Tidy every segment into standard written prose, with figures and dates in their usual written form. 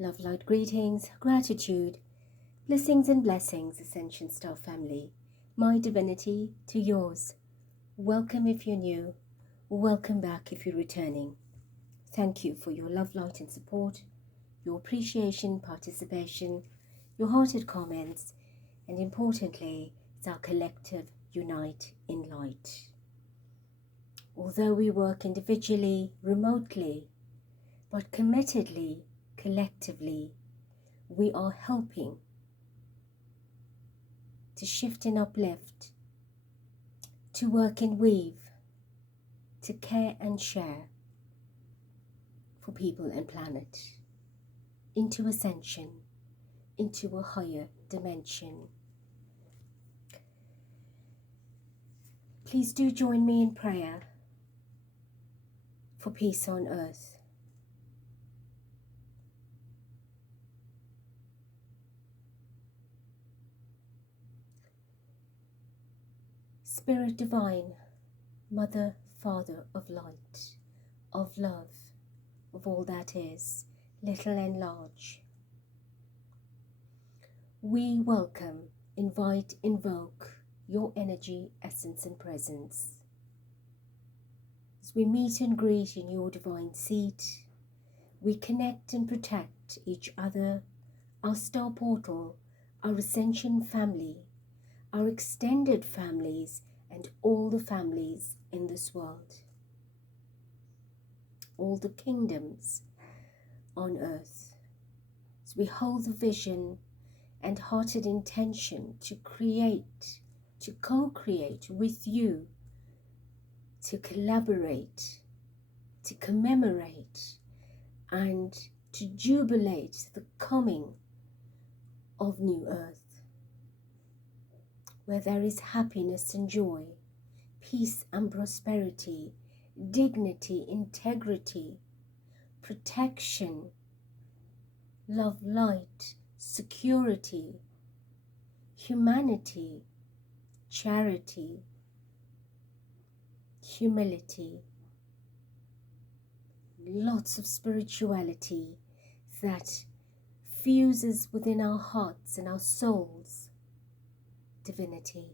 Love, light, greetings, gratitude, blessings and blessings, Ascension Star family. My divinity to yours. Welcome if you're new. Welcome back if you're returning. Thank you for your love, light and support, your appreciation, participation, your hearted comments, and importantly, it's our collective unite in light. Although we work individually, remotely, but committedly, collectively, we are helping to shift and uplift, to work and weave, to care and share for people and planet, into ascension, into a higher dimension. Please do join me in prayer for peace on earth. Spirit divine, Mother, Father of light, of love, of all that is, little and large. We welcome, invite, invoke your energy, essence and presence. As we meet and greet in your divine seat, we connect and protect each other, our star portal, our Ascension family, our extended families, and all the families in this world, all the kingdoms on earth. As we hold the vision and hearted intention to create, to co-create with you, to collaborate, to commemorate, and to jubilate the coming of new earth, where there is happiness and joy, peace and prosperity, dignity, integrity, protection, love, light, security, humanity, charity, humility, lots of spirituality that fuses within our hearts and our souls. Divinity.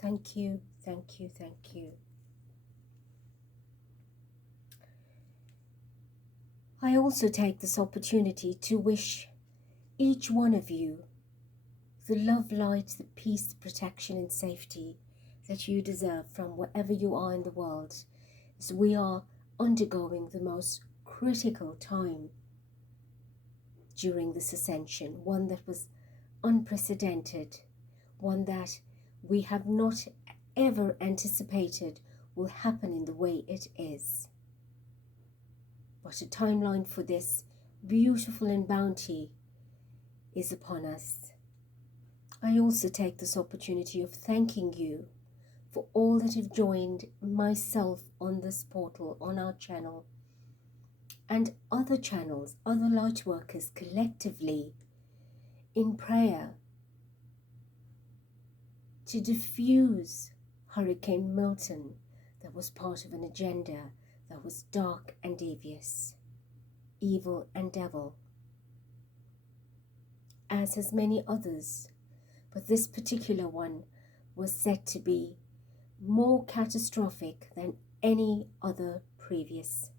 Thank you, thank you, thank you. I also take this opportunity to wish each one of you the love, light, the peace, the protection and safety that you deserve from wherever you are in the world, as we are undergoing the most critical time during this ascension, one that was unprecedented, one that we have not ever anticipated will happen in the way it is. But a timeline for this beautiful and bounty is upon us. I also take this opportunity of thanking you for all that have joined myself on this portal, on our channel, and other channels, other light workers collectively in prayer to diffuse Hurricane Milton that was part of an agenda that was dark and devious, evil and devil, as has many others, but this particular one was said to be more catastrophic than any other previous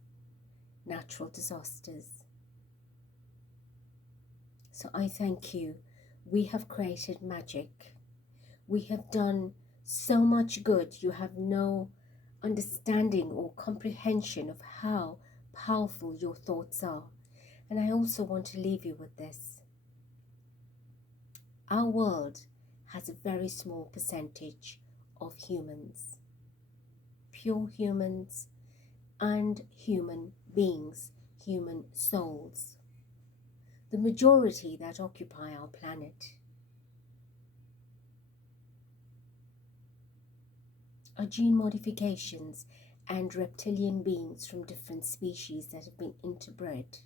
natural disasters. So I thank you. We have created magic. We have done so much good. You have no understanding or comprehension of how powerful your thoughts are. And I also want to leave you with this. Our world has a very small percentage of humans, pure humans and human beings, human souls. The majority that occupy our planet are gene modifications and reptilian beings from different species that have been interbred,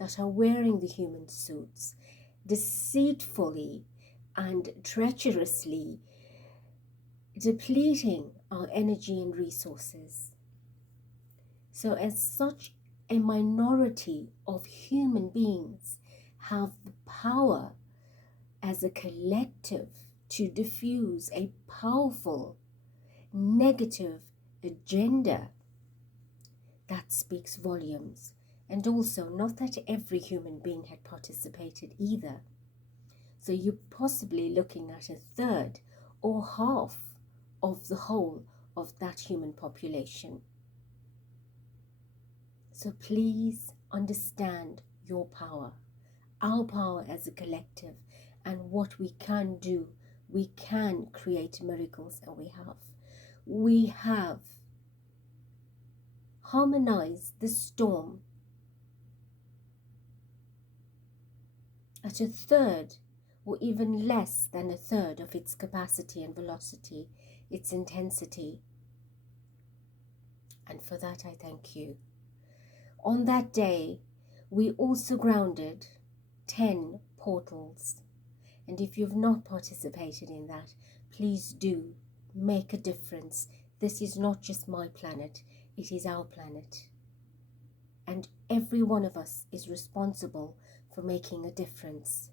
that are wearing the human suits, deceitfully and treacherously depleting our energy and resources. So as such a minority of human beings have the power as a collective to diffuse a powerful negative agenda, that speaks volumes. And also, not that every human being had participated either. So you're possibly looking at a third or half of the whole of that human population. So please understand your power, our power as a collective, and what we can do. We can create miracles, and we have. We have harmonized the storm at a third or even less than a third of its capacity and velocity, its intensity. And for that I thank you. On that day, we also grounded 10 portals. And if you've not participated in that, please do make a difference. This is not just my planet, it is our planet. And every one of us is responsible for making a difference.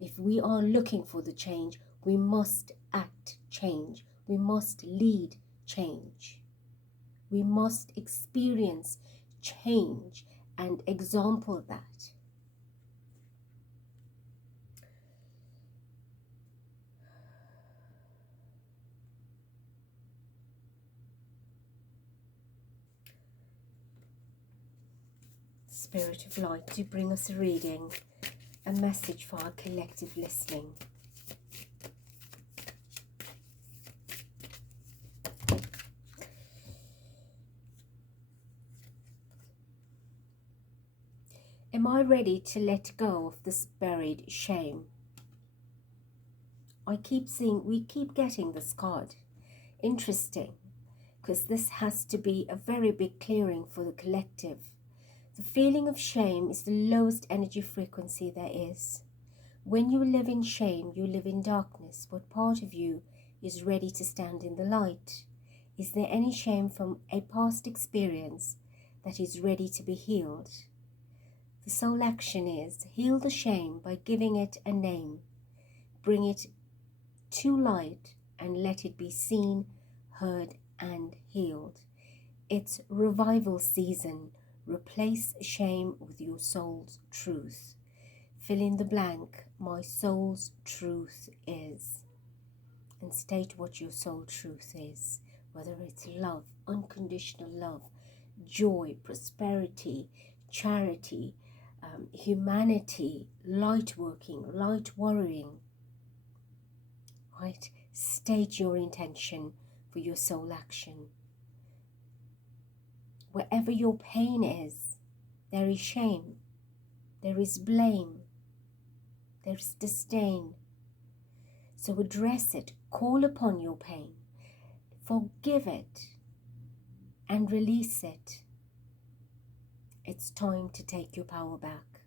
If we are looking for the change, we must act change. We must lead change. We must experience change and example that. Spirit of Light, do bring us a reading, a message for our collective listening. Am I ready to let go of this buried shame? We keep getting this card. Interesting, because this has to be a very big clearing for the collective. The feeling of shame is the lowest energy frequency there is. When you live in shame, you live in darkness. What part of you is ready to stand in the light? Is there any shame from a past experience that is ready to be healed? The soul action is heal the shame by giving it a name. Bring it to light and let it be seen, heard, and healed. It's revival season. Replace shame with your soul's truth. Fill in the blank, my soul's truth is. And state what your soul truth is, whether it's love, unconditional love, joy, prosperity, charity, humanity, light working, light warrior. Right? State your intention for your soul action. Wherever your pain is, there is shame, there is blame, there is disdain. So address it, call upon your pain, forgive it, and release it. It's time to take your power back.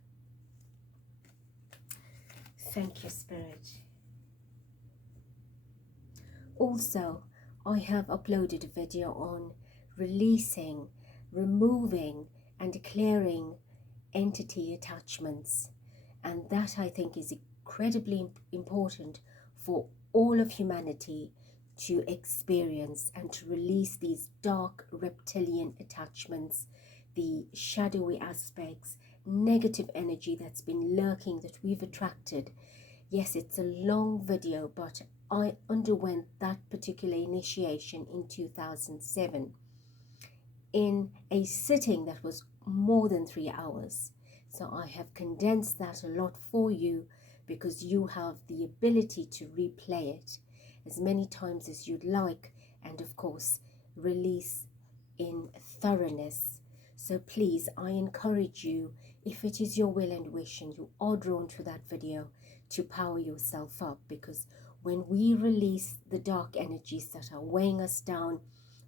Thank you, Spirit. Also, I have uploaded a video on releasing, removing and declaring entity attachments, and that I think is incredibly important for all of humanity to experience and to release these dark reptilian attachments, the shadowy aspects, negative energy that's been lurking that we've attracted. Yes, it's a long video, but I underwent that particular initiation in 2007 in a sitting that was more than 3 hours. So I have condensed that a lot for you because you have the ability to replay it as many times as you'd like, and of course release in thoroughness. So please, I encourage you, if it is your will and wish and you are drawn to that video, to power yourself up, because when we release the dark energies that are weighing us down,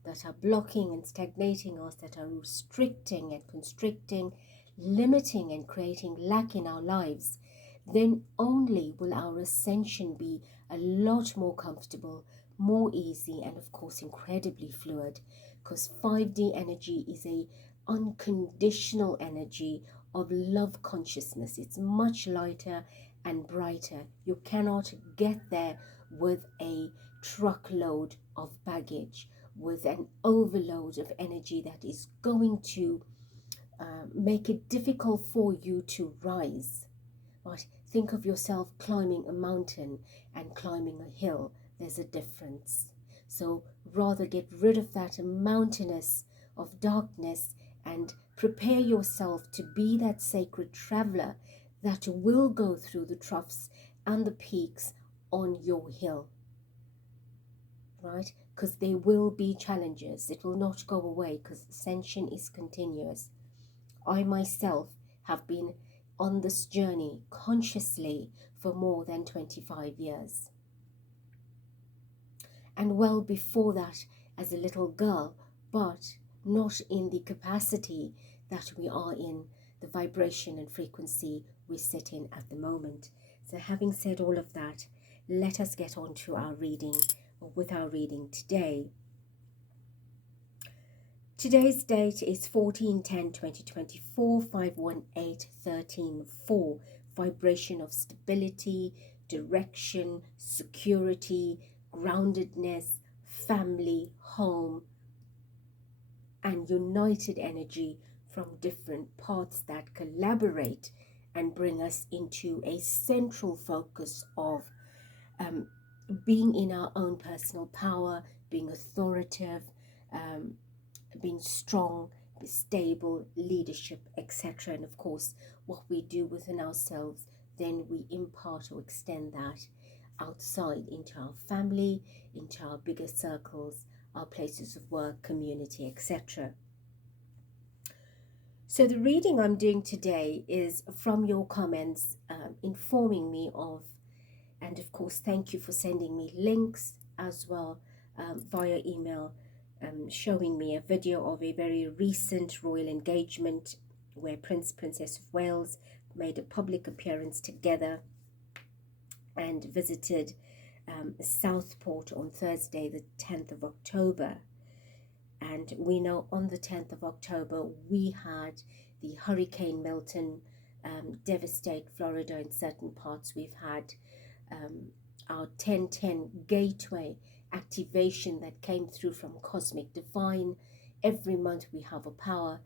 that are blocking and stagnating us, that are restricting and constricting, limiting and creating lack in our lives, then only will our ascension be a lot more comfortable, more easy, and of course incredibly fluid, because 5D energy is a unconditional energy of love consciousness. It's much lighter and brighter. You cannot get there with a truckload of baggage, with an overload of energy that is going to make it difficult for you to rise. Right? Think of yourself climbing a mountain and climbing a hill. There's a difference. So rather get rid of that mountainous of darkness and prepare yourself to be that sacred traveler that will go through the troughs and the peaks on your hill. Right? Because there will be challenges. It will not go away because ascension is continuous. I myself have been on this journey consciously for more than 25 years. And well before that as a little girl, but not in the capacity that we are in, the vibration and frequency we sit in at the moment. So having said all of that, let us get on to our reading, or with our reading today. Today's date is 14/10/2024, 518-13-4. Vibration of stability, direction, security, groundedness, family, home, and united energy from different parts that collaborate and bring us into a central focus of being in our own personal power, being authoritative, being strong, stable, leadership, etc. And of course, what we do within ourselves, then we impart or extend that outside into our family, into our bigger circles, our places of work, community, etc. So the reading I'm doing today is from your comments, informing me of, and of course, thank you for sending me links as well via email, showing me a video of a very recent royal engagement where Princess of Wales made a public appearance together and visited Southport on Thursday, the 10th of October. And we know on the 10th of October, we had the Hurricane Milton devastate Florida in certain parts. We've had our 1010 gateway activation that came through from Cosmic Divine. Every month we have a power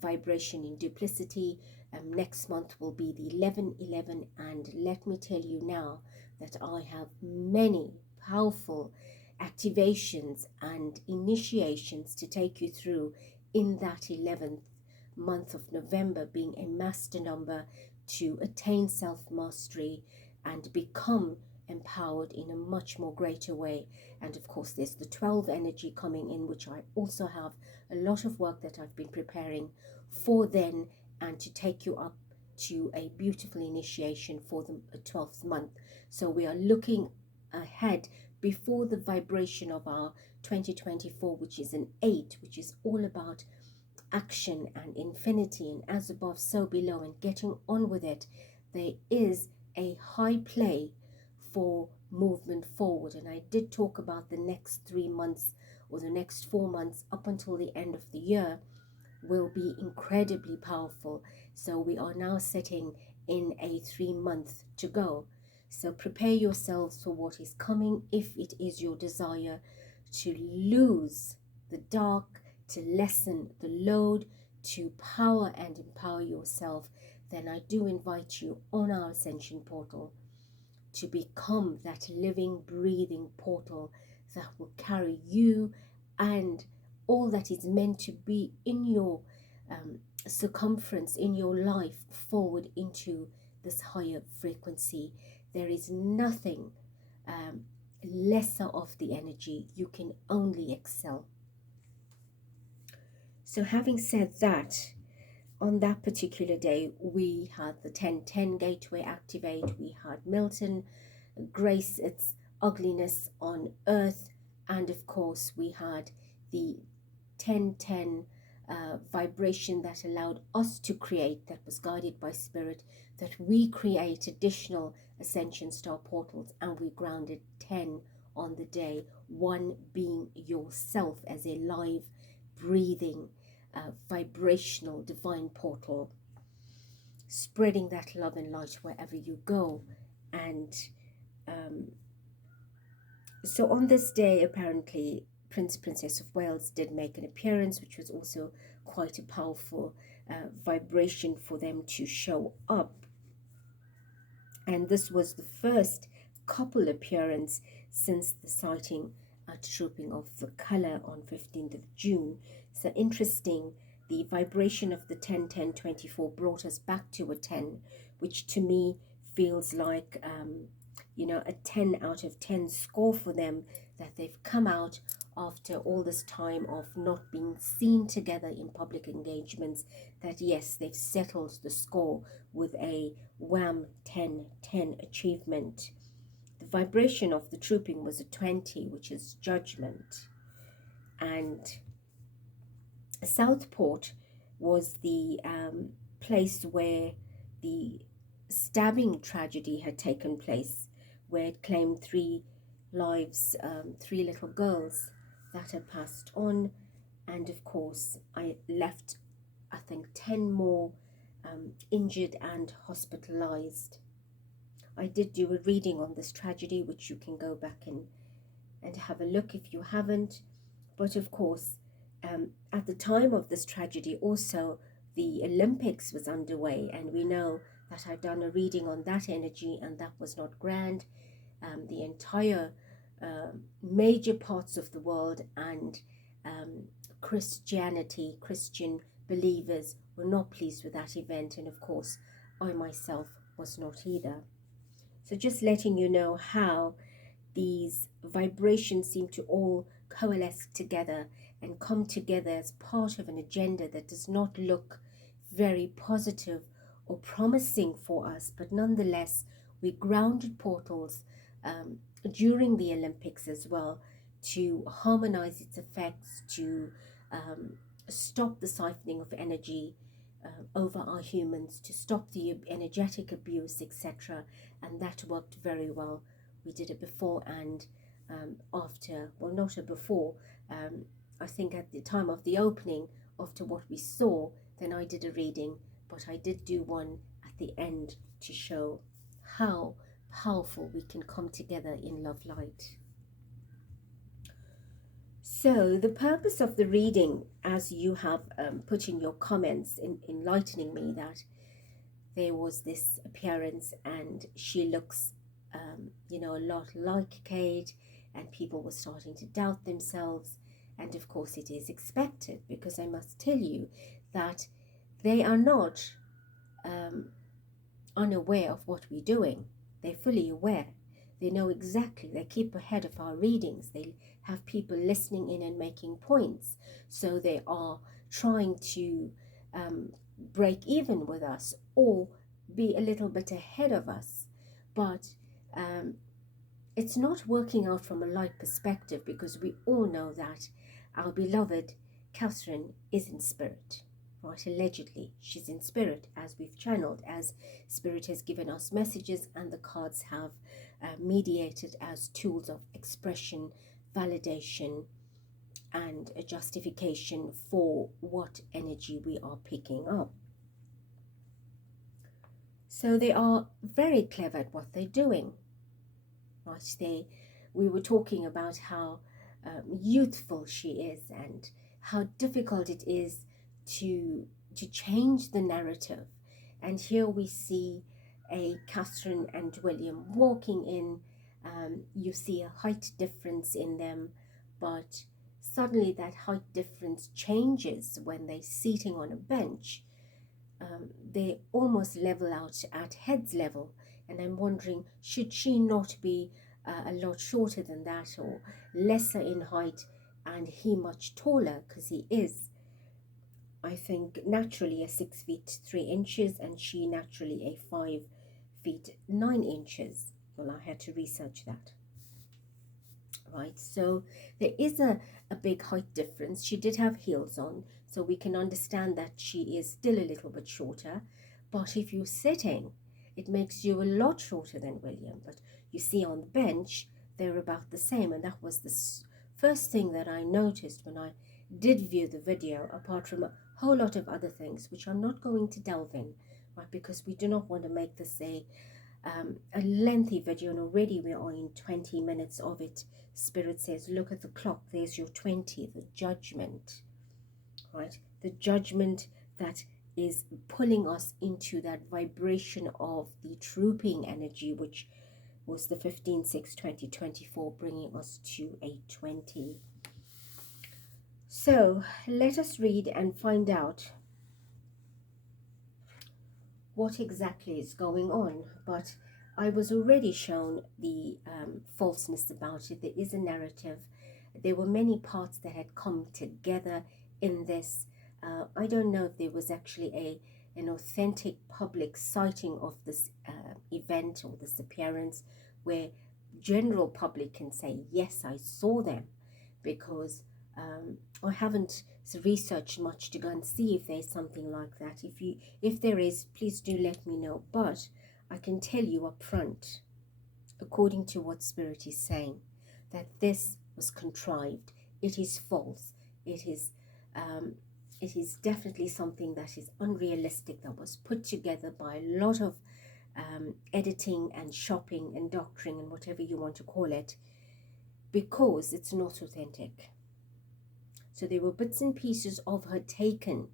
vibration in duplicity. Next month will be the 1111, and let me tell you now that I have many powerful activations and initiations to take you through in that 11th month of November, being a master number to attain self-mastery and become empowered in a much more greater way. And of course there's the 12 energy coming in, which I also have a lot of work that I've been preparing for then, and to take you up to a beautiful initiation for the 12th month. So we are looking ahead before the vibration of our 2024, which is an 8, which is all about action and infinity, and as above so below, and getting on with it. There is a high play for movement forward, and I did talk about the next 3 months or the next 4 months up until the end of the year will be incredibly powerful. So we are now sitting in a 3 month to go. So prepare yourselves for what is coming. If it is your desire to lose the dark, to lessen the load, to power and empower yourself, then I do invite you on our Ascension portal to become that living, breathing portal that will carry you and all that is meant to be in your circumference, in your life, forward into this higher frequency. There is nothing lesser of the energy. You can only excel. So having said that, on that particular day, we had the 1010 gateway activate. We had Milton grace its ugliness on earth, and of course we had the 1010 vibration that allowed us to create, that was guided by spirit, that we create additional ascension star portals, and we grounded 10 on the day, 1 being yourself as a live breathing vibrational divine portal, spreading that love and light wherever you go. And so on this day, apparently, Princess of Wales did make an appearance, which was also quite a powerful vibration for them to show up. And this was the first couple appearance since the sighting at Trooping of the Colour on 15th of June. So interesting, the vibration of the 10-10-24 brought us back to a 10, which to me feels like, you know, a 10 out of 10 score for them, that they've come out after all this time of not being seen together in public engagements, that yes, they've settled the score with a wham 10-10 achievement. The vibration of the trooping was a 20, which is judgment. And Southport was the place where the stabbing tragedy had taken place, where it claimed 3 lives, 3 little girls that had passed on. And of course, I left, I think, 10 more injured and hospitalized. I did do a reading on this tragedy, which you can go back and have a look if you haven't. But of course, at the time of this tragedy also, the Olympics was underway, and we know that I've done a reading on that energy, and that was not grand. The entire major parts of the world and Christian believers were not pleased with that event, and of course I myself was not either. So just letting you know how these vibrations seem to all coalesce together and come together as part of an agenda that does not look very positive or promising for us, but nonetheless we grounded portals during the Olympics as well to harmonize its effects, to stop the siphoning of energy over our humans, to stop the energetic abuse, etc. And that worked very well. We did it before and after, well, not a before, I think at the time of the opening, after what we saw, then I did a reading, but I did do one at the end to show how powerful we can come together in love light. So the purpose of the reading, as you have put in your comments, in enlightening me that there was this appearance and she looks, you know, a lot like Kate, and people were starting to doubt themselves. And of course it is expected, because I must tell you that they are not unaware of what we're doing. They're fully aware. They know exactly. They keep ahead of our readings. They have people listening in and making points. So they are trying to break even with us or be a little bit ahead of us. But it's not working out from a light perspective, because we all know that our beloved Catherine is in spirit. Right, allegedly she's in spirit, as we've channeled, as spirit has given us messages, and the cards have mediated as tools of expression, validation, and a justification for what energy we are picking up. So they are very clever at what they're doing. Right, we were talking about how youthful she is and how difficult it is to change the narrative. And here we see a Catherine and William walking in. You see a height difference in them, but suddenly that height difference changes when they're sitting on a bench. They almost level out at head's level, and I'm wondering, should she not be a lot shorter than that, or lesser in height, and he much taller, because he is, I think, naturally a 6 feet 3 inches, and she naturally a 5 feet 9 inches. Well, I had to research that. Right, so there is a big height difference. She did have heels on, so we can understand that she is still a little bit shorter. But if you're sitting, it makes you a lot shorter than William. But you see on the bench, they're about the same. And that was the first thing that I noticed when I did view the video, apart from whole lot of other things, which I'm not going to delve in, right? Because we do not want to make this a lengthy video, and already we are in 20 minutes of it. Spirit says, look at the clock, there's your 20, the judgment, right? The judgment that is pulling us into that vibration of the trooping energy, which was the 15/6/2024, bringing us to a 20. So let us read and find out what exactly is going on. But I was already shown the falseness about it. There is a narrative. There were many parts that had come together in this. I don't know if there was actually an authentic public sighting of this event or this appearance where general public can say, yes, I saw them, because I haven't researched much to go and see if there's something like that. If there is, please do let me know. But I can tell you up front, according to what Spirit is saying, that this was contrived. It is false. It is definitely something that is unrealistic, that was put together by a lot of editing and shopping and doctoring and whatever you want to call it, because it's not authentic. So there were bits and pieces of her taken,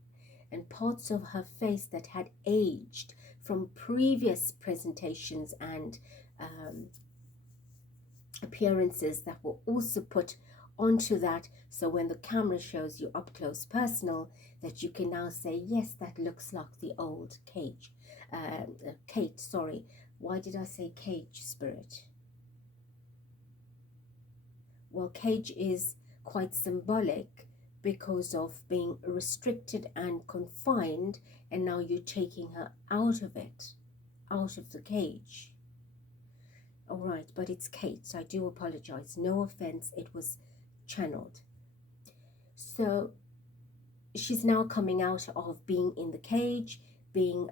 and parts of her face that had aged from previous presentations and appearances that were also put onto that. So when the camera shows you up close personal, that you can now say, yes, that looks like the old Kate. Sorry, why did I say Cage, Spirit? Well, Cage is quite symbolic because of being restricted and confined, and now you're taking her out of it, out of the cage. All right, but it's Kate, so I do apologize. No offense, it was channeled. So she's now coming out of being in the cage, being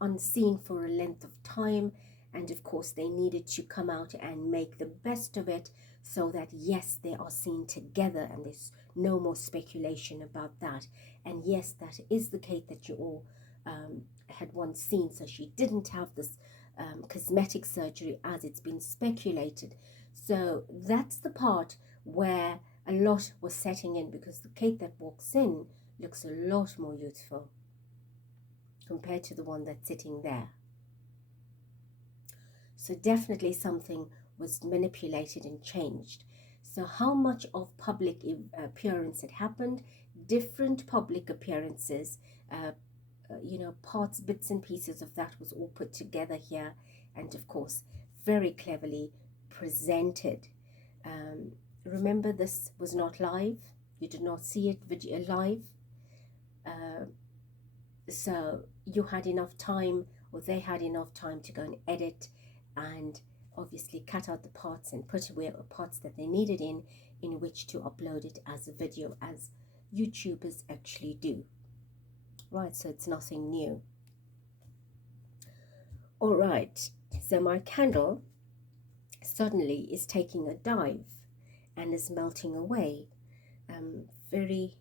unseen for a length of time, and of course they needed to come out and make the best of it, so that yes, they are seen together, and there's no more speculation about that. And yes, that is the Kate that you all had once seen. So she didn't have this cosmetic surgery as it's been speculated. So that's the part where a lot was setting in, because the Kate that walks in looks a lot more youthful compared to the one that's sitting there. So definitely something was manipulated and changed. So how much of public appearance had happened, different public appearances, parts, bits and pieces of that was all put together here, and of course very cleverly presented. Remember, this was not live. You did not see it live. So you had enough time, or they had enough time, to go and edit and obviously cut out the parts and put away the parts that they needed in which to upload it as a video, as YouTubers actually do. Right, so it's nothing new. All right, so my candle suddenly is taking a dive and is melting away very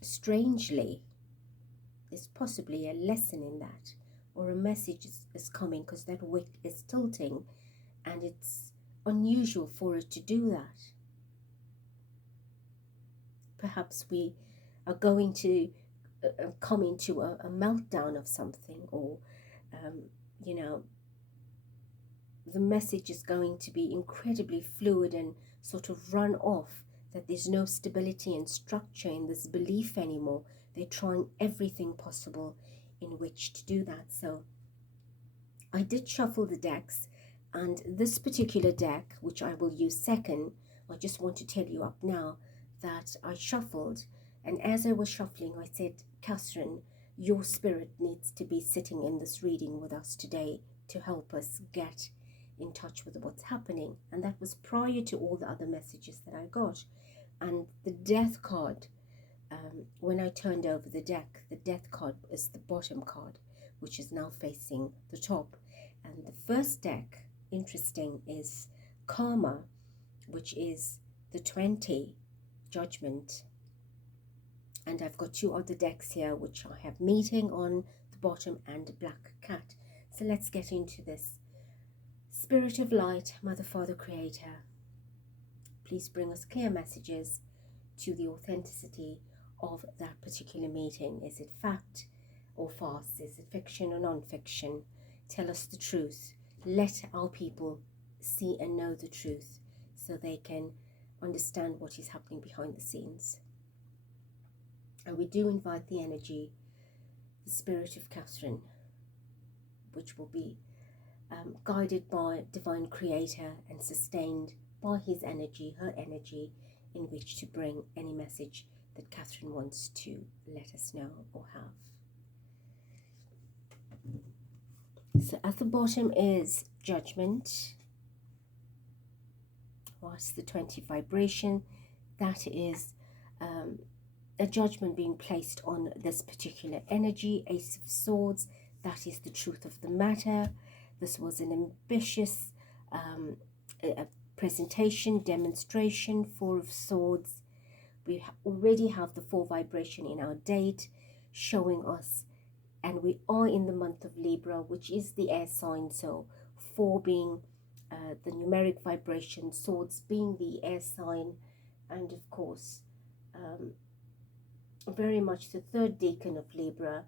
strangely. There's possibly a lesson in that, or a message is coming, because that wick is tilting, and it's unusual for it to do that. Perhaps we are going to come into a meltdown of something, or the message is going to be incredibly fluid and sort of run off, that there's no stability and structure in this belief anymore. They're trying everything possible in which to do that. So I did shuffle the decks, and this particular deck, which I will use second, I just want to tell you up now that I shuffled, and as I was shuffling, I said, Catherine, your spirit needs to be sitting in this reading with us today to help us get in touch with what's happening. And that was prior to all the other messages that I got. And the death card, when I turned over the deck, the death card is the bottom card, which is now facing the top. And the first deck, interesting, is Karma, which is the 20, Judgment, And I've got two other decks here, which I have meeting on the bottom and a black cat. So let's get into this. Spirit of light, Mother, Father, Creator, please bring us clear messages to the authenticity of that particular meeting. Is it fact or farce? Is it fiction or non-fiction? Tell us the truth. Let our people see and know the truth so they can understand what is happening behind the scenes. And we do invite the energy, the spirit of Catherine, which will be guided by Divine Creator and sustained by his energy, her energy, in which to bring any message that Catherine wants to let us know or have. So at the bottom is Judgment. What's the 20 vibration? That is a judgment being placed on this particular energy. Ace of Swords, that is the truth of the matter. This was an ambitious a presentation, demonstration. Four of Swords. We already have the 4 vibration in our date showing us, and we are in the month of Libra, which is the air sign. So 4 being the numeric vibration, Swords being the air sign, and of course very much the 3rd decan of Libra,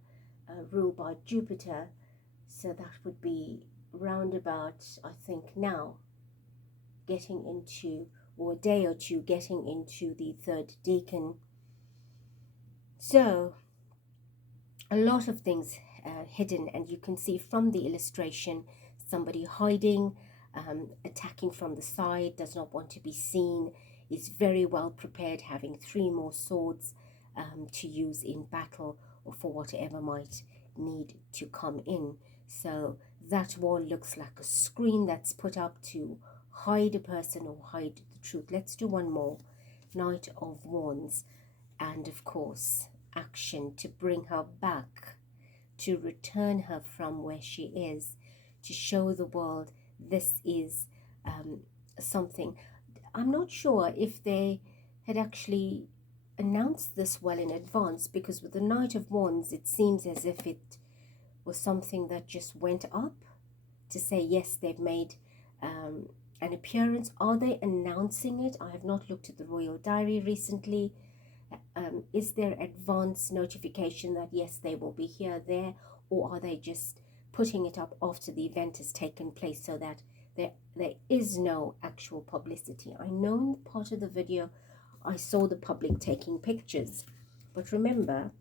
ruled by Jupiter. So that would be roundabout, I think now, getting into, or a day or two, getting into the 3rd decan. So a lot of things hidden, and you can see from the illustration somebody hiding, attacking from the side, does not want to be seen, is very well prepared, having 3 more swords to use in battle or for whatever might need to come in. So that wall looks like a screen that's put up to hide a person or hide the truth. Let's do one more. Knight of Wands, and of course action to bring her back, to return her from where she is, to show the world this is something. I'm not sure if they had actually announced this well in advance, because with the Knight of Wands it seems as if it was something that just went up to say yes, they've made an appearance. Are they announcing it? I have not looked at the Royal Diary recently. Is there advance notification that yes, they will be here, there, or are they just putting it up after the event has taken place so that there is no actual publicity? I know in part of the video I saw the public taking pictures, but remember,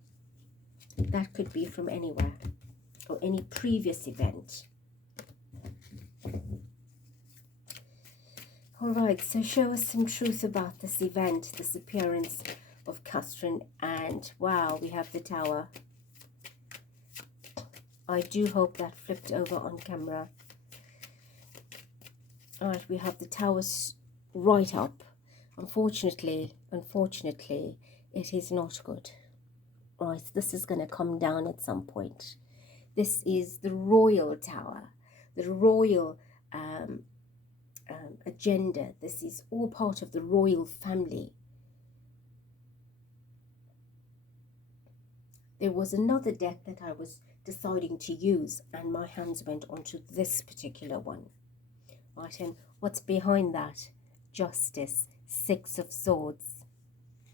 that could be from anywhere or any previous event. All right, so show us some truth about this event, this appearance of Catherine. And wow, we have the Tower. I do hope that flipped over on camera. All right, we have the Towers right up. Unfortunately, it is not good. Right, this is going to come down at some point. This is the Royal Tower, the Royal agenda. This is all part of the royal family. There was another deck that I was deciding to use, and my hands went onto this particular one. Right, and what's behind that? Justice, 6 of Swords.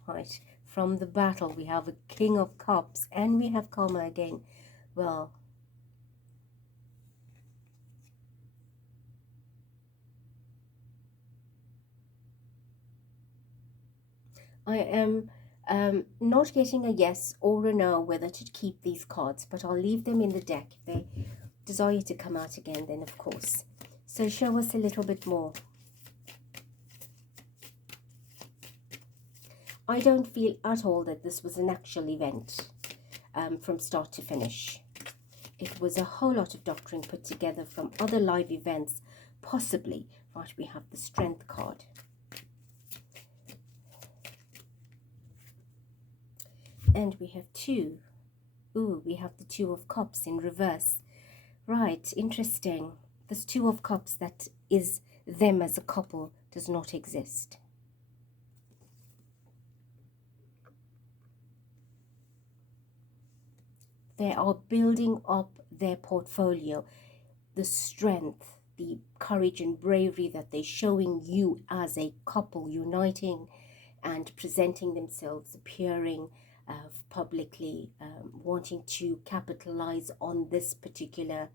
Right, from the battle we have a King of Cups, and we have karma again. Well, I am not getting a yes or a no whether to keep these cards, but I'll leave them in the deck. If they desire to come out again, then of course. So show us a little bit more. I don't feel at all that this was an actual event from start to finish. It was a whole lot of doctrine put together from other live events, possibly. Right, we have the Strength card. And we have 2. Ooh, we have the 2 of Cups in reverse. Right, interesting. This 2 of Cups, that is them as a couple, does not exist. They are building up their portfolio, the strength, the courage and bravery that they're showing you as a couple, uniting and presenting themselves, appearing publicly, wanting to capitalize on this particular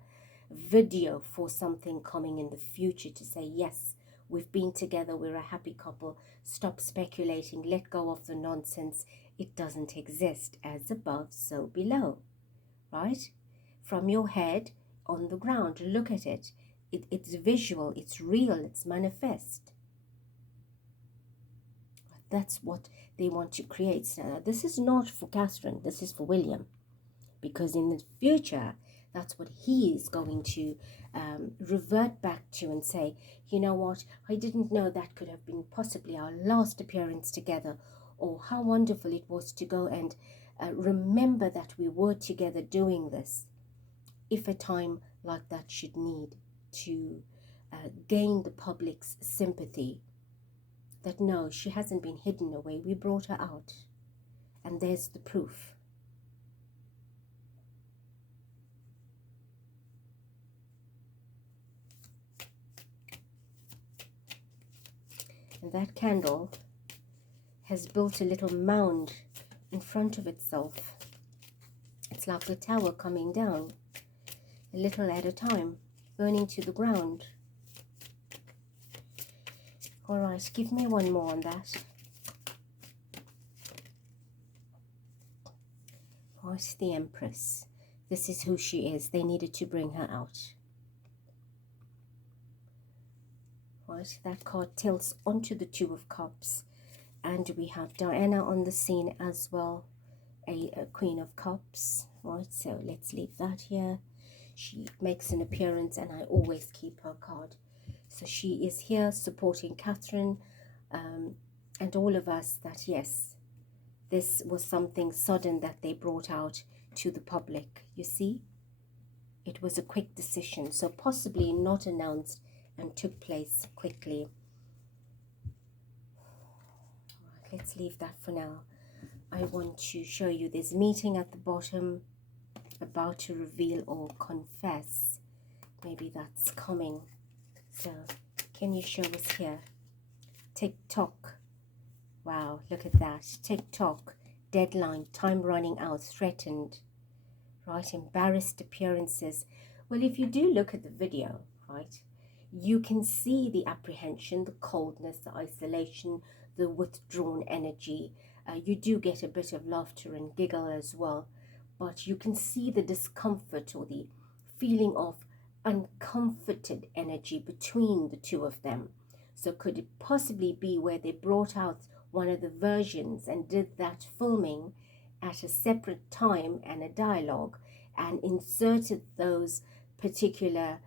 video for something coming in the future, to say, yes, we've been together, we're a happy couple, stop speculating, let go of the nonsense, it doesn't exist, as above, so below, right? From your head on the ground, look at it. It's visual, it's real, it's manifest. That's what they want to create. Now, this is not for Catherine, this is for William, because in the future, that's what he is going to revert back to and say, you know what, I didn't know that could have been possibly our last appearance together, or how wonderful it was to go and remember that we were together doing this, if a time like that should need to gain the public's sympathy, that no, she hasn't been hidden away, we brought her out, and there's the proof. And that candle has built a little mound in front of itself. It's like a tower coming down, a little at a time, burning to the ground. All right, give me one more on that. Oh, it's the Empress. This is who she is. They needed to bring her out. Right, that card tilts onto the Two of Cups, and we have Diana on the scene as well, a Queen of Cups. Right, so let's leave that here. She makes an appearance, and I always keep her card. So she is here supporting Catherine and all of us, that yes, this was something sudden that they brought out to the public. You see, it was a quick decision, so possibly not announced and took place quickly. Right, let's leave that for now. I want to show you this meeting at the bottom, about to reveal or confess. Maybe that's coming. So can you show us here? TikTok. Wow, look at that. TikTok, deadline, time running out, threatened. Right, embarrassed appearances. Well, if you do look at the video, right, you can see the apprehension, the coldness, the isolation, the withdrawn energy. You do get a bit of laughter and giggle as well, but you can see the discomfort or the feeling of uncomforted energy between the two of them. So could it possibly be where they brought out one of the versions and did that filming at a separate time and a dialogue, and inserted those particular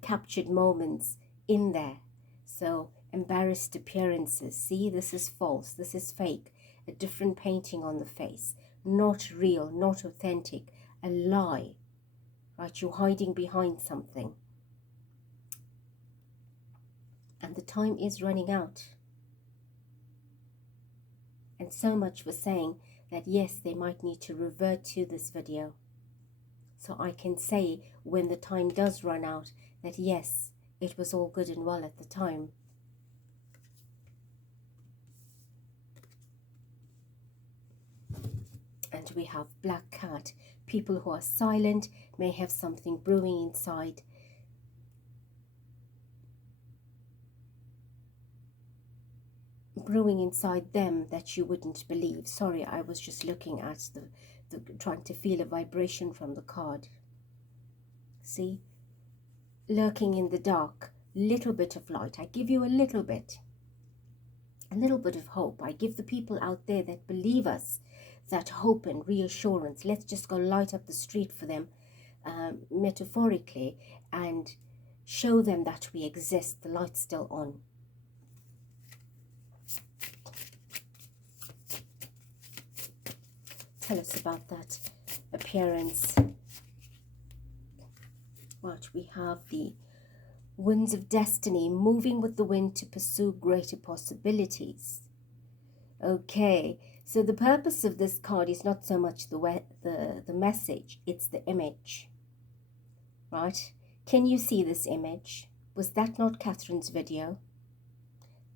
captured moments in there? So embarrassed appearances, see, this is false, this is fake, a different painting on the face, not real, not authentic, a lie, right? You're hiding behind something, and the time is running out. And so much for saying that yes, they might need to revert to this video, so I can say when the time does run out that yes, it was all good and well at the time. And we have Black Cat. People who are silent may have something brewing inside. Brewing inside them that you wouldn't believe. Sorry, I was just looking at the trying to feel a vibration from the card. See? Lurking in the dark, little bit of light. I give you a little bit of hope. I give the people out there that believe us that hope and reassurance. Let's just go light up the street for them, metaphorically, and show them that we exist. The light's still on. Tell us about that appearance. Right, we have the winds of destiny, moving with the wind to pursue greater possibilities. Okay, So the purpose of this card is not so much the message, it's the image, right? Can you see this image? Was that not Catherine's video?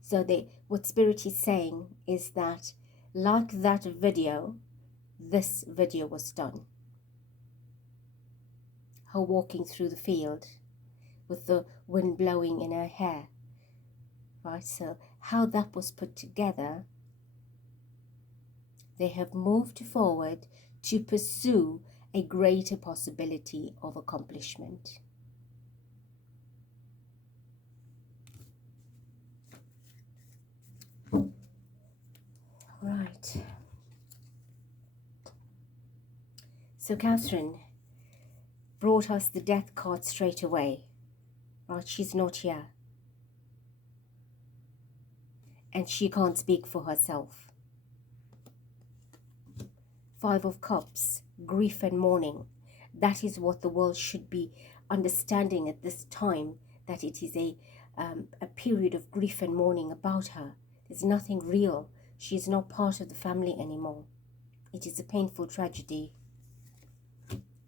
So what Spirit is saying is that, like that video, this video was done. Her walking through the field with the wind blowing in her hair, right? So how that was put together, they have moved forward to pursue a greater possibility of accomplishment. Right. So Catherine brought us the death card straight away. Right, she's not here. And she can't speak for herself. Five of Cups, grief and mourning. That is what the world should be understanding at this time, that it is a period of grief and mourning about her. There's nothing real. She is not part of the family anymore. It is a painful tragedy.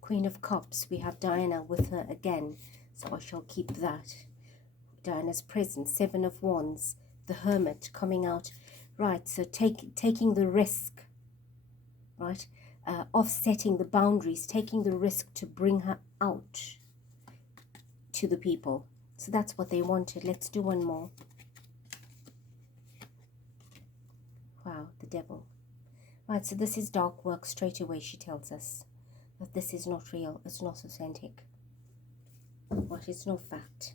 Queen of Cups, we have Diana with her again, so I shall keep that. Diana's presence. Seven of Wands, the Hermit coming out. Right, so taking the risk, right, offsetting the boundaries, taking the risk to bring her out to the people. So that's what they wanted. Let's do one more. Wow, the Devil. Right, so this is dark work straight away. She tells us that this is not real, it's not authentic, but it's not fact.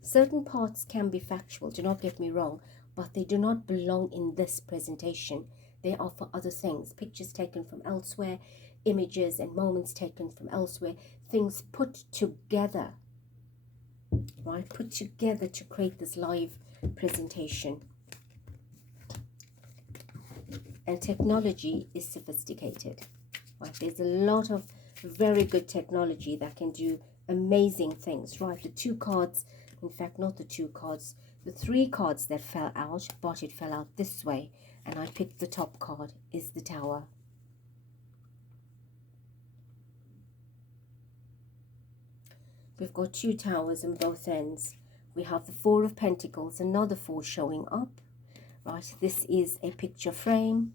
Certain parts can be factual, do not get me wrong, but they do not belong in this presentation. They are for other things. Pictures taken from elsewhere, images and moments taken from elsewhere, things put together, right? Put together to create this live presentation. And technology is sophisticated, right? There's a lot of very good technology that can do amazing things, right? The two cards, in fact, not the two cards, the three cards that fell out, but it fell out this way, and I picked the top card, is the Tower. We've got two towers on both ends. We have the Four of Pentacles, another four showing up, right? This is a picture frame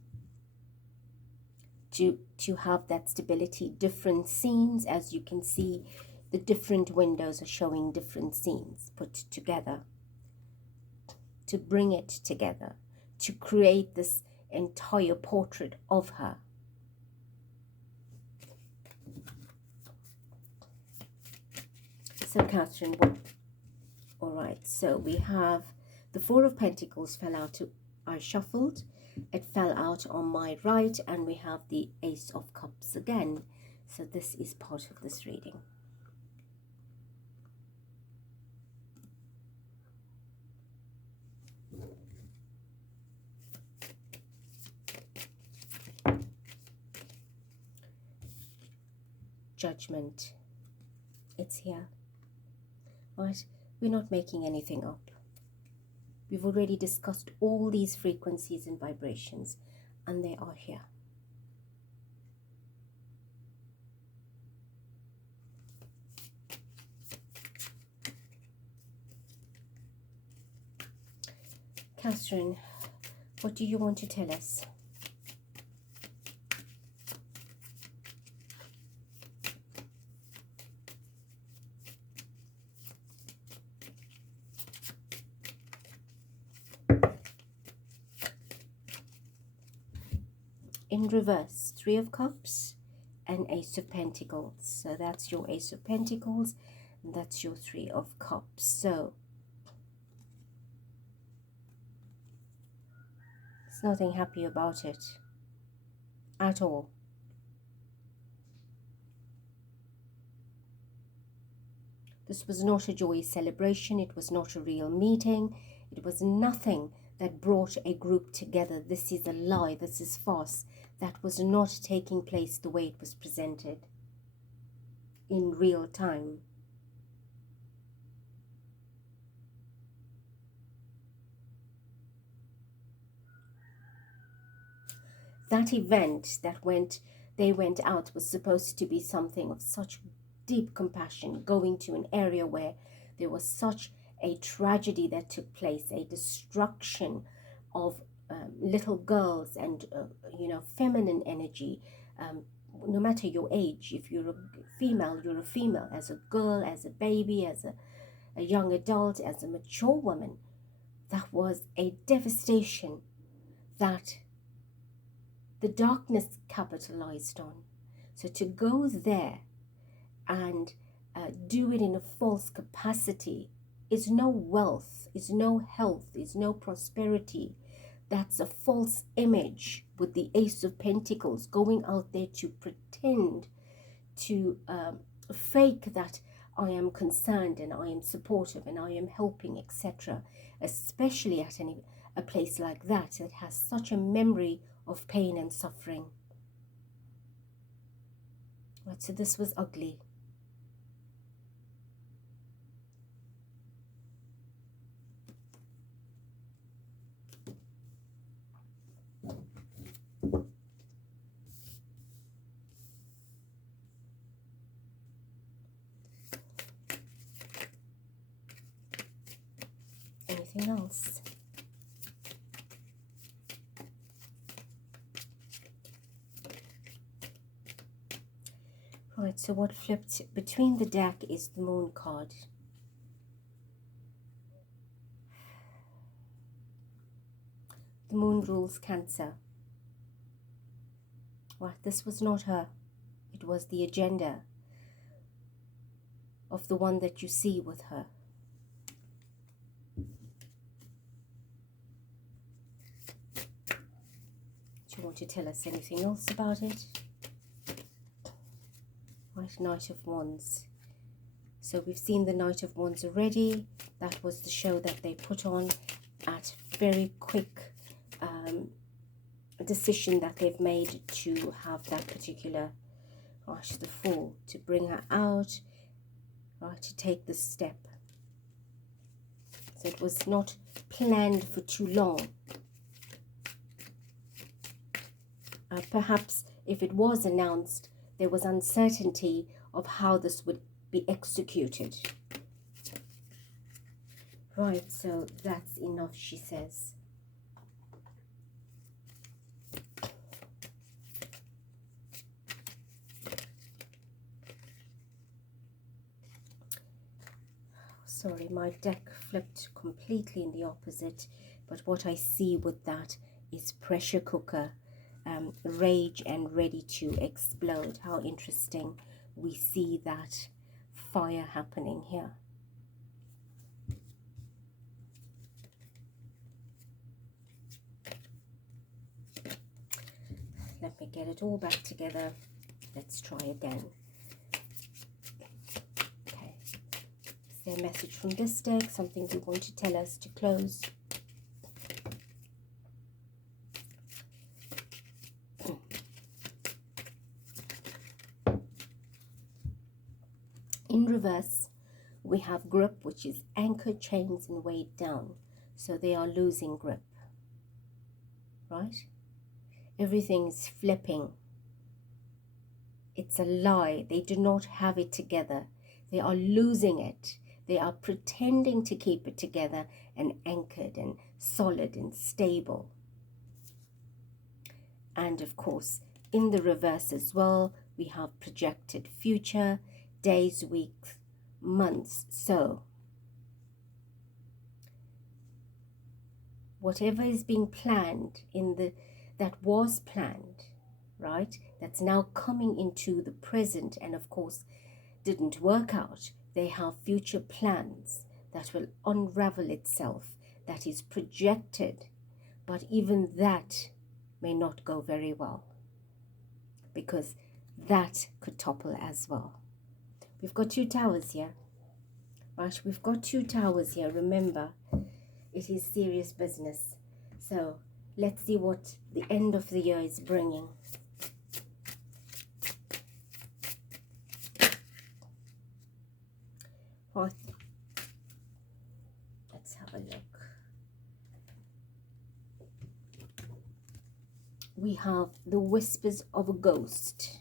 to have that stability. Different scenes, as you can see, the different windows are showing different scenes put together to bring it together, to create this entire portrait of her. So Catherine, all right, so we have the Four of Pentacles fell out. I shuffled, it fell out on my right, and we have the Ace of Cups again. So this is part of this reading. Judgment, it's here, right? We're not making anything up. We've already discussed all these frequencies and vibrations, and they are here. Catherine, what do you want to tell us? In reverse, Three of Cups and Ace of Pentacles. So that's your Ace of Pentacles, and that's your Three of Cups. So there's nothing happy about it at all. This was not a joyous celebration. It was not a real meeting. It was nothing that brought a group together. This is a lie. This is farce. That was not taking place the way it was presented in real time. that event they went out was supposed to be something of such deep compassion, going to an area where there was such a tragedy that took place, a destruction of little girls and feminine energy. No matter your age, if you're a female, you're a female. As a girl, as a baby, as a young adult, as a mature woman, that was a devastation that the darkness capitalized on. So to go there and do it in a false capacity is no wealth, is no health, is no prosperity. That's a false image with the Ace of Pentacles, going out there to pretend, to fake that I am concerned and I am supportive and I am helping, etc. Especially at a place like that has such a memory of pain and suffering. Right, so this was ugly. Anything else? Right, so what flipped between the deck is the Moon card. The Moon rules Cancer. Right, this was not her. It was the agenda of the one that you see with her. Do you want to tell us anything else about it? Right, Knight of Wands. So we've seen the Knight of Wands already. That was the show that they put on at very quick decision that they've made to have that particular, right, the Fool, to bring her out, right, to take this step. So it was not planned for too long. Perhaps if it was announced, there was uncertainty of how this would be executed. Right, so that's enough, she says. Sorry, my deck flipped completely in the opposite, but what I see with that is pressure cooker, rage and ready to explode. How interesting. We see that fire happening here. Let me get it all back together. Let's try again. Okay. Is there a message from this deck? Something you want to tell us to close? In reverse, we have grip, which is anchored, chains, and weighed down. So they are losing grip, right? Everything's flipping. It's a lie. They do not have it together. They are losing it. They are pretending to keep it together and anchored and solid and stable. And of course, in the reverse as well, we have projected future, days, weeks, months. So whatever is being planned that was planned, right, that's now coming into the present and of course didn't work out, they have future plans that will unravel itself, that is projected, but even that may not go very well, because that could topple as well. We've got 2 towers here, right? We've got 2 towers here. Remember, it is serious business. So let's see what the end of the year is bringing. Right. Let's have a look. we have the whispers of a ghost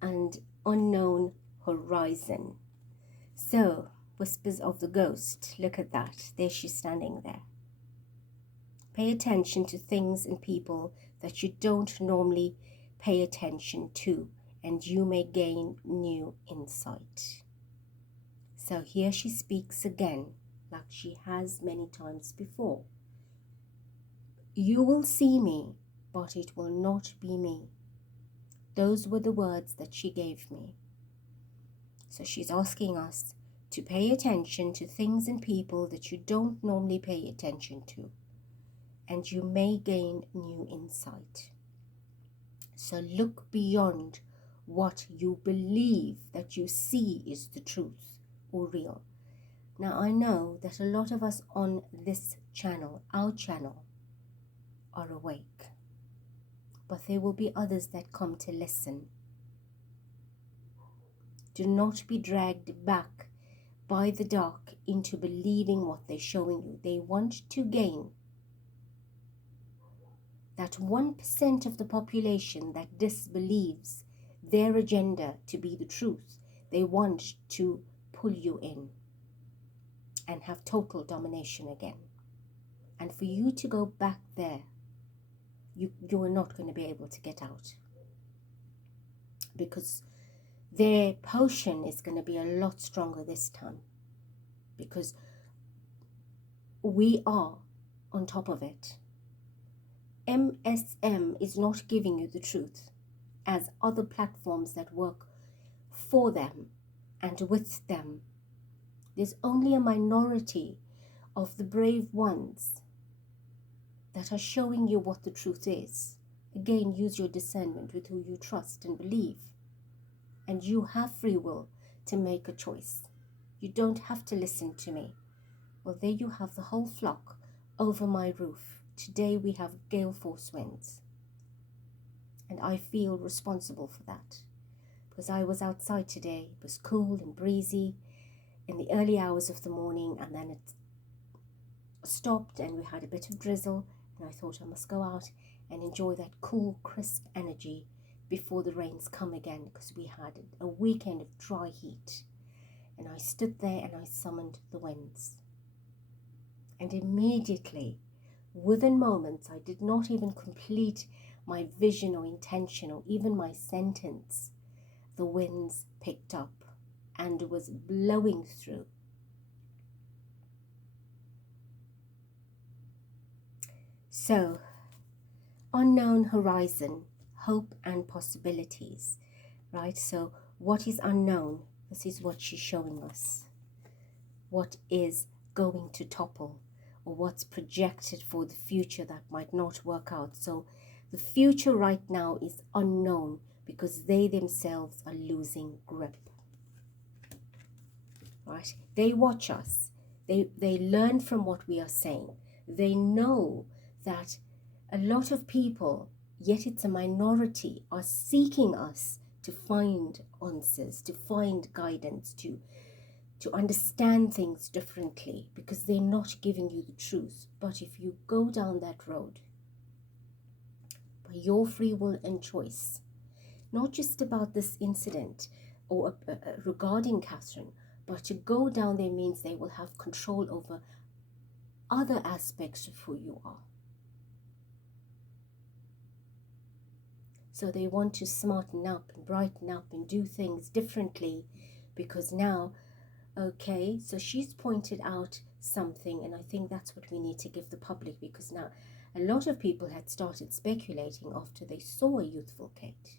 and unknown horizon. So, whispers of the ghost, look at that. There she's standing there. Pay attention to things and people that you don't normally pay attention to, and you may gain new insight. So here she speaks again, like she has many times before. You will see me, but it will not be me. Those were the words that she gave me. So she's asking us to pay attention to things and people that you don't normally pay attention to, and you may gain new insight. So look beyond what you believe that you see is the truth or real. Now I know that a lot of us on this channel, our channel, are awake, but there will be others that come to listen. Do not be dragged back by the dark into believing what they're showing you. They want to gain that 1% of the population that disbelieves their agenda to be the truth. They want to pull you in and have total domination again. And for you to go back there, you are not going to be able to get out, because their potion is going to be a lot stronger this time, because we are on top of it. MSM is not giving you the truth, as other platforms that work for them and with them. There's only a minority of the brave ones that are showing you what the truth is. Again, use your discernment with who you trust and believe. And you have free will to make a choice. You don't have to listen to me. Well, there you have the whole flock over my roof. Today we have gale force winds. And I feel responsible for that, because I was outside today. It was cool and breezy in the early hours of the morning, and then it stopped and we had a bit of drizzle, and I thought I must go out and enjoy that cool, crisp energy before the rains come again, because we had a weekend of dry heat. And I stood there and I summoned the winds. And immediately, within moments, I did not even complete my vision or intention or even my sentence. The winds picked up and was blowing through. So, unknown horizon, hope and possibilities, right? So what is unknown? This is what she's showing us. What is going to topple, or what's projected for the future that might not work out. So the future right now is unknown, because they themselves are losing grip, right? They watch us. They learn from what we are saying. They know that a lot of people, yet it's a minority, are seeking us to find answers, to find guidance, to understand things differently, because they're not giving you the truth. But if you go down that road by your free will and choice, not just about this incident or regarding Catherine, but to go down there means they will have control over other aspects of who you are. So they want to smarten up and brighten up and do things differently, because now, okay, so she's pointed out something, and I think that's what we need to give the public, because now a lot of people had started speculating after they saw a youthful Kate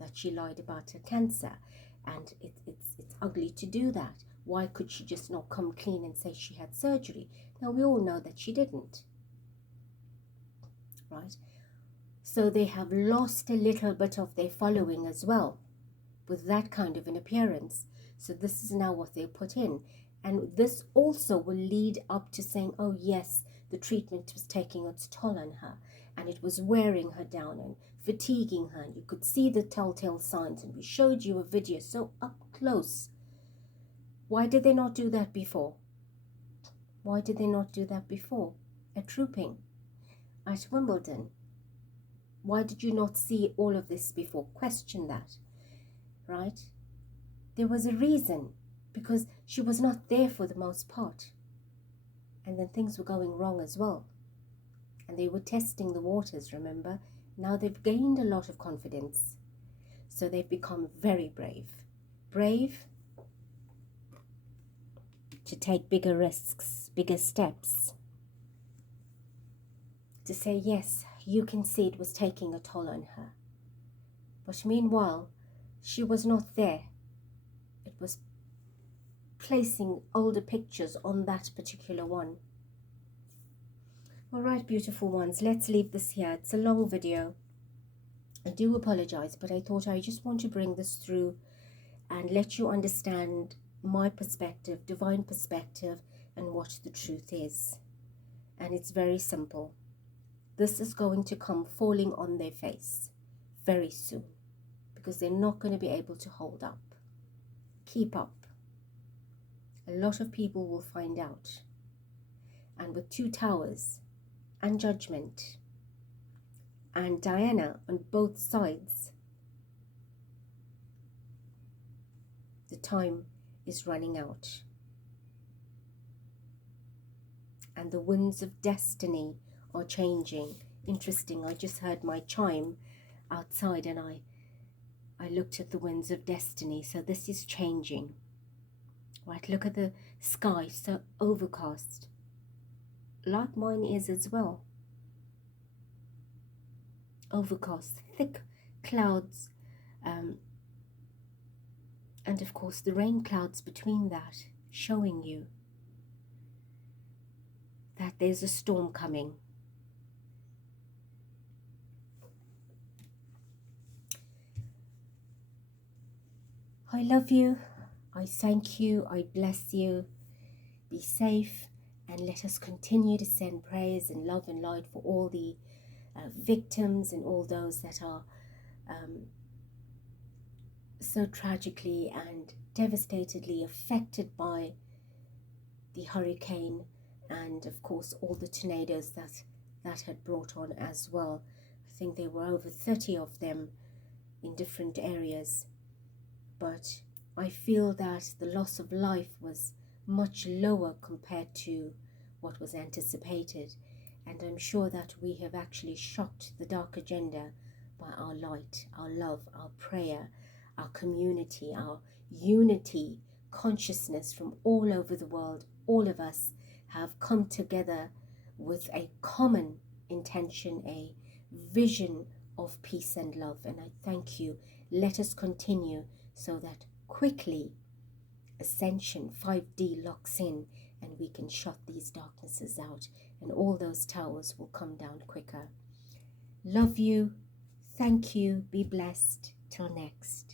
that she lied about her cancer, and it's ugly to do that. Why could she just not come clean and say she had surgery? Now we all know that she didn't, right? So they have lost a little bit of their following as well with that kind of an appearance. So this is now what they put in. And this also will lead up to saying, oh yes, the treatment was taking its toll on her, and it was wearing her down and fatiguing her. And you could see the telltale signs, and we showed you a video so up close. Why did they not do that before? Why did they not do that before? A trooping. at Wimbledon? Why did you not see all of this before? Question that, right? There was a reason, because she was not there for the most part. And then things were going wrong as well. And they were testing the waters, remember? Now they've gained a lot of confidence. So they've become very brave. Brave to take bigger risks, bigger steps. To say, yes, you can see it was taking a toll on her. But meanwhile, she was not there. It was placing older pictures on that particular one. All right, beautiful ones, let's leave this here. It's a long video. I do apologize, but I thought I just want to bring this through and let you understand my perspective, divine perspective, and what the truth is. And it's very simple. This is going to come falling on their face very soon, because they're not going to be able to hold up. Keep up. A lot of people will find out. And with 2 towers and judgment and Diana on both sides, the time is running out. And the winds of destiny are changing. Interesting, I just heard my chime outside and I looked at the winds of destiny. So this is changing. Right, look at the sky, so overcast. Like mine is as well. Overcast, thick clouds, and of course the rain clouds between that, showing you that there's a storm coming. I love you, I thank you, I bless you. Be safe, and let us continue to send prayers and love and light for all the victims and all those that are so tragically and devastatedly affected by the hurricane, and of course all the tornadoes that had brought on as well. I think there were over 30 of them in different areas, but I feel that the loss of life was much lower compared to what was anticipated, and I'm sure that we have actually shocked the dark agenda by our light, our love, our prayer, our community, our unity, consciousness from all over the world. All of us have come together with a common intention, a vision of peace and love, and I thank you. Let us continue so that quickly Ascension 5D locks in and we can shut these darknesses out and all those towers will come down quicker. Love you. Thank you. Be blessed. Till next.